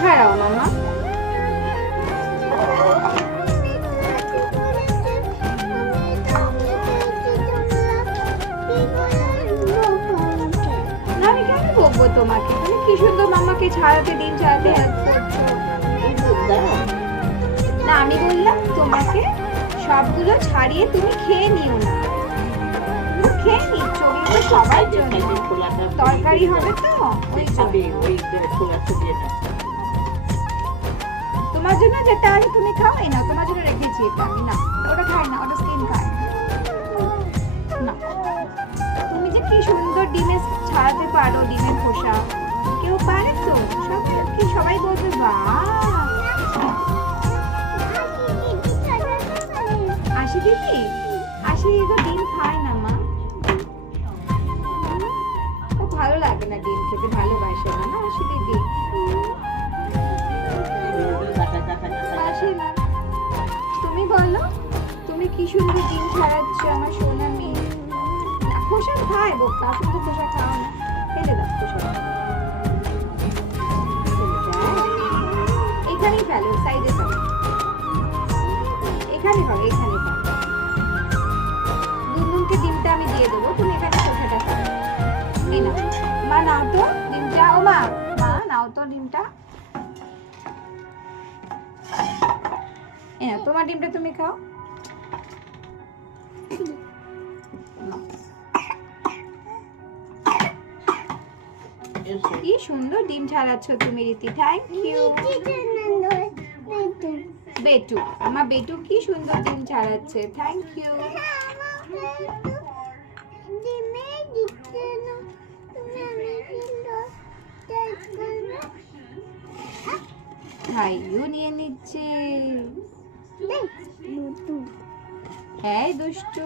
ছাড়াও মামা। আমি কেন বকবো তোমাকে? তুমি কি সুন্দর মামাকে ছাড়াতে, ডিম ছাড়াতে হেল্প করছো। না, আমি বললাম তোমাকে সবগুলো ছাড়িয়ে তুমি খেয়ে নিও না। খেয়ে নিচ্ছ, ওগুলো তো সবার জন্য তরকারি হবে তো, ওই তোমার জন্য যেটা আছে তুমি খাও। এই না, তোমার জন্য রেখেছি এটা আমি। না, ওটা খাই না, ওটা স্কিন খায় না। তুমি যে কি সুন্দর ডিমের ছাড়াতে পারো, ডিমের খোসা। কেউ পারে তো? সবাই বলবে বাহ। আশি দিদি, আশি দিদি তো ডিম খায় না মা। ও ভালো লাগে না ডিম খেতে, ভালোবাসে না না আশি দিদি। তুমি বলো, তুমি কি সুন্দর ডিম ছাড়াচ্ছ আমার সোনা মেয়ে। খোসা খায় বোকা, তুমি তো খোসা খাও না। ফেলে দাও খোসা। এখানেই ফেলো, সাইডে ফেলো। এখানে ফেলো, এখানে ফেলো। গুনগুনকে ডিমটা আমি দিয়ে দেবো, তুমি এখানে খোসাটা ফেলো। এই নাও মা, নাও তো ডিমটা। ও মা, মা নাও তো ডিমটা। এই নাও তোমার ডিমটা, তুমি খাও। কি সুন্দর ডিম ছাড়াচ্ছ তুমি রীতি, থ্যাংক ইউ। বেটু, আমার বেটু কি সুন্দর ডিম ছাড়াচ্ছে, থ্যাংক ইউ। ভাইও নিয়ে নিচ্ছে। হ্যাঁ দুষ্টু।